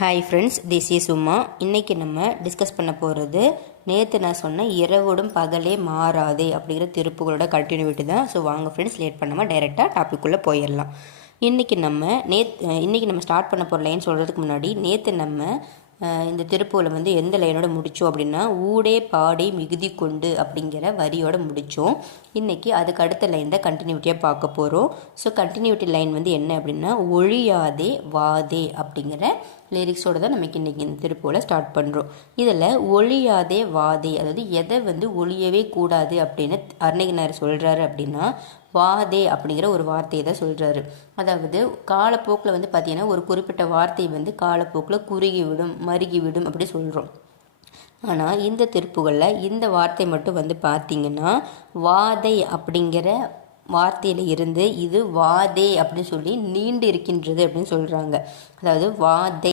Hi friends, this is Uma. இன்றைக்கி நம்ம discuss பண்ண போகிறது நேற்று நான் சொன்ன இரவோடும் பகலே மாறாதே அப்படிங்கிற திருப்புகளோட கண்டினியூட்டி தான். ஸோ வாங்க ஃப்ரெண்ட்ஸ், லேட் பண்ணாமல் டைரெக்டாக டாபிக்குள்ளே போயிடலாம். இன்றைக்கி நம்ம ஸ்டார்ட் பண்ண போகிற லைன் சொல்கிறதுக்கு முன்னாடி நேற்று நம்ம இந்த திருப்பூரில் வந்து எந்த லைனோட முடித்தோம் அப்படின்னா ஊடே பாடே மிகுதி கொண்டு அப்படிங்கிற வரியோட முடித்தோம். இன்றைக்கி அதுக்கு அடுத்த லைன் தான் கண்டினியூட்டியாக பார்க்க போகிறோம். ஸோ கண்டினியூட்டி லைன் வந்து என்ன அப்படின்னா ஒழியாதே வாதே அப்படிங்கிற லிரிக்ஸோடு தான் நமக்கு இன்றைக்கி இந்த திருப்பூரில் ஸ்டார்ட் பண்ணுறோம். இதில் ஒழியாதே வாதே, அதாவது எதை வந்து ஒழியவே கூடாது அப்படின்னு அருணகிரிநாதர் சொல்கிறாரு அப்படின்னா வாதே அப்படிங்கிற ஒரு வார்த்தையை தான் சொல்கிறாரு. அதாவது காலப்போக்கில் வந்து பார்த்திங்கன்னா ஒரு குறிப்பிட்ட வார்த்தை வந்து காலப்போக்கில் குறுகிவிடும், மருகிவிடும் அப்படி சொல்கிறோம். ஆனால் இந்த திருப்புகளில் இந்த வார்த்தை மட்டும் வந்து பார்த்திங்கன்னா வாதை அப்படிங்கிற வார்த்தையில் இருந்து இது வாதே அப்படின்னு சொல்லி நீண்டு இருக்கின்றது அப்படின்னு சொல்கிறாங்க. அதாவது வாதை